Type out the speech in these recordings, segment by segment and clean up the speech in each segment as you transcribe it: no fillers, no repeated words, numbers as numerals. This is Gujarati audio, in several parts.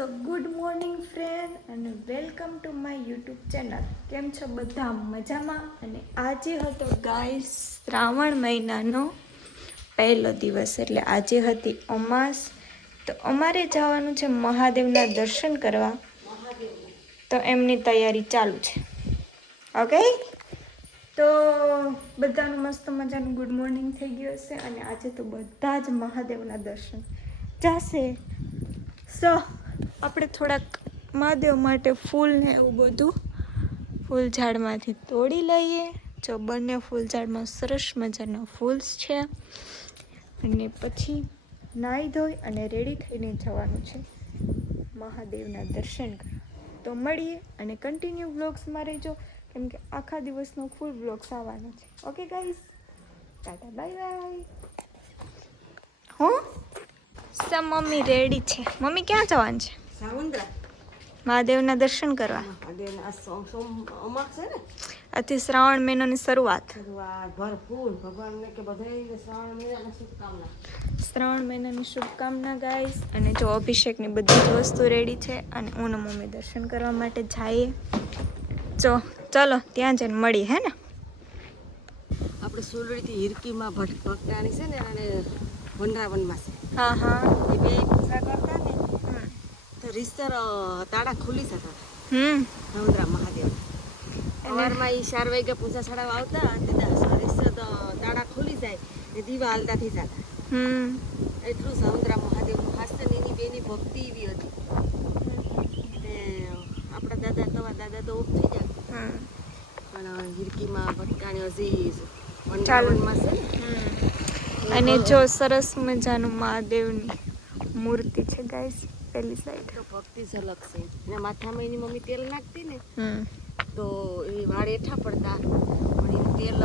સો ગુડ મોર્નિંગ ફ્રેન્ડ અને welcome to my YouTube channel. કેમ છો બધા મજામાં? અને આજે હતો ગાઈસ શ્રાવણ મહિનાનો પહેલો દિવસ, એટલે આજે હતી અમાસ. તો અમારે જવાનું છે મહાદેવના દર્શન કરવા, તો એમની તૈયારી ચાલુ છે. ઓકે, તો બધાનું મસ્ત મજાનું ગુડ મોર્નિંગ થઈ ગયું હશે અને આજે તો બધા જ મહાદેવના દર્શન જશે. સો આપણે થોડાક મહાદેવ માટે ફૂલ ને એવું બધું ફૂલ ઝાડમાંથી તોડી લઈએ. જો બંને ફૂલ ઝાડમાં સરસ મજાના ફૂલ્સ છે અને પછી નાહી ધોઈ અને રેડી થઈને જવાનું છે મહાદેવના દર્શન કરવા. તો મળીએ અને કન્ટિન્યુ બ્લોગ્સમાં રહેજો, કેમ કે આખા દિવસનો ફૂલ બ્લોગ્સ આવવાનો છે. Okay guys, Tata bye bye. હું સા મમ્મી રેડી છે. મમ્મી ક્યાં જવાનું છે? સાવંદ્રા મહાદેવના દર્શન કરવા. આથી શ્રાવણ મહિનાની શરૂઆત. ભરપૂર ભગવાનને કે બધાય શ્રાવણ મહિનાની શુભકામના ગાઈસ. અને જો અભિષેકની બધી જ વસ્તુ રેડી છે અને હું ને મમ્મી દર્શન કરવા માટે જઈએ. ચલો ત્યાં જઈને મળી, હે ને? આપણે સુરડીથી હિરકીમાં ભટકવાની છે ને, અને વનરાવનમાં છે. હા હા, એ બે પૂજા કરતા ને તો રીસર તાળા ખુલી જતા નવંદ્રા મહાદેવ. સવારમાં એ 4 વાગે પૂજા ચડાવવા આવતા અને રીસર તાળા ખુલી જાય ને દીવા હાલતા થઈ જતા. એટલું નવંદ્રા મહાદેવનું ખાસ છે ને, એની બેની ભક્તિ એવી હતી. ને આપણા દાદા તો ઓફ થઈ જાય, પણ હિરકીમાં ભટકાણી હજી વનરાવનમાં છે ને. અને જો સરસ મજાનું મહાદેવની મૂર્તિ છે ગાઈસ પેલી સાઈડ. તો ભક્તિ ઝલક છે. ને માથામાં એની મમ્મી તેલ નાખતી ને તો એ વાળ એઠા પડતા, પણ એનું તેલ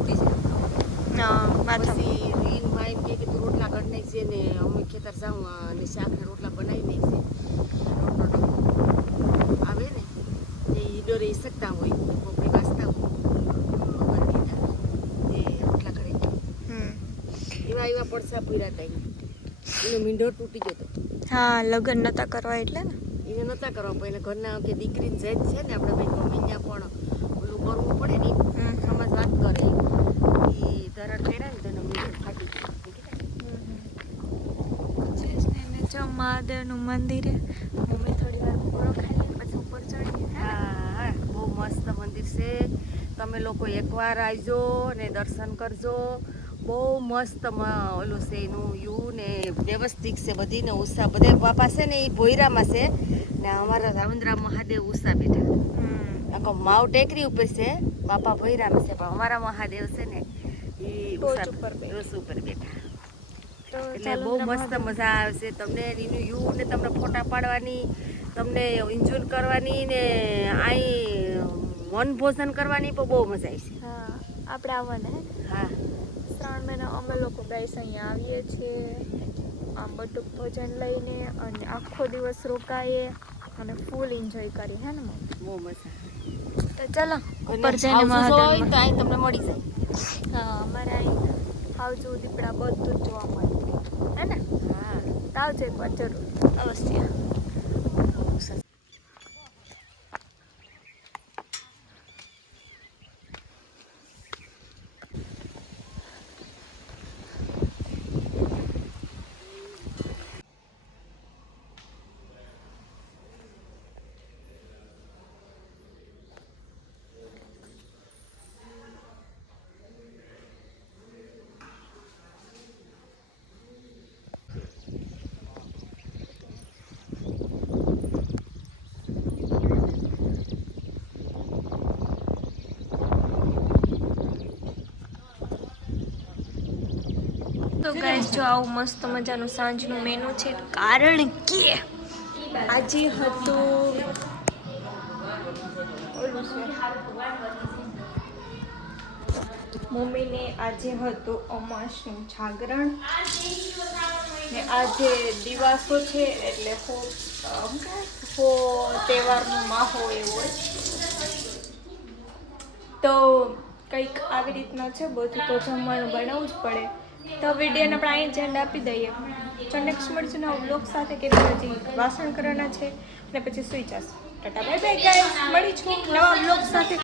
ઉડી જાય. પછી એનું માં એમ કે તું રોટલા કરી નાખશે ને અમે ખેતર જાઉં અને શાકના રોટલા બનાવી નાખશે. આવે ને એ ડરે શકતા હોય, પોપડી વાંચતા હોય રોટલા કરે એવા પડસા પૂર્યા હતા. એનો મીંઢો તૂટી ગયો હતો. હા, લગ્ન નતા કરવા એટલે ને. એને નતા કરવા, પણ ઘરના કે દીકરીને જેજ છે ને, આપણે ભાઈ ગમે ત્યાં પણ ઓલું કરવું પડે ને, સમાજ વાત કરે એ તરત કર્યા ને તેનો મીંઢો ફાટી ગયો. જો મહાદેવનું મંદિર મમ્મી થોડી વાર પૂરો ખાઈ પછી ઉપર ચડી. હા, બહુ મસ્ત મંદિર છે. તમે લોકો એકવાર આવજો ને દર્શન કરજો. બહુ મસ્ત ઓલું છે એનું યુ ને વ્યવસ્થિત છે. બધીને ઉષા બધા બાપા છે ને એ ભોયરામાં છે ને અમારા રાવંદ્રા મહાદેવ ઉષા બેઠા. માવ ટેકરી ઉપર છે, બાપા ભોયરામાં છે, પણ અમારા મહાદેવ છે ને એ ઉષા ઉપર બેઠા. એટલે બહુ મસ્ત મજા આવશે તમને. એનું યુ ને તમને ફોટા પાડવાની, તમને એન્જોય કરવાની ને અહીં વન ભોજન કરવાની પણ બહુ મજા આવશે. હા, આપણે આવવાના હે. હા, શ્રાવણ મહિના અમે લોકો ગાઈસ અહીંયા આવીએ છીએ આમ બટુક ભોજન લઈને, અને આખો દિવસ રોકાઈએ અને ફૂલ એન્જોય કરીએ, હે ને મમ્મી? બહુ મજા. તો ચલો ઉપર જઈને તો અહીં તમને મળી જાય. હા, અમારે અહીં હાવજુ દીપડા બધું જ જોવા મળે, હે ને? હા, તો આવજો એકવાર જરૂર, અવશ્ય. તો ગાઈસ, જો આવું મસ્ત મજાનું સાંજનું મેનુ છે, કારણ કે આજે હતું મમ્મીને આજે હતું અમાસનું જાગરણ ને આજે દિવાસો છે, એટલે તહેવારનો માહોલ એવો હોય. તો કંઈક આવી રીતના છે બધું, તો જમવાનું બનાવવું જ પડે. તો વિડીયોને આપણે અહીં જ એન્ડ આપી દઈએ. તો નેક્સ્ટ મળીશું નવા બ્લોગ સાથે કે હજી વાસણ કરવાના છે અને પછી સુઈ જશું. ટાટા બાય બાય ગાઈસ, મળીશું નવા બ્લોગ સાથે.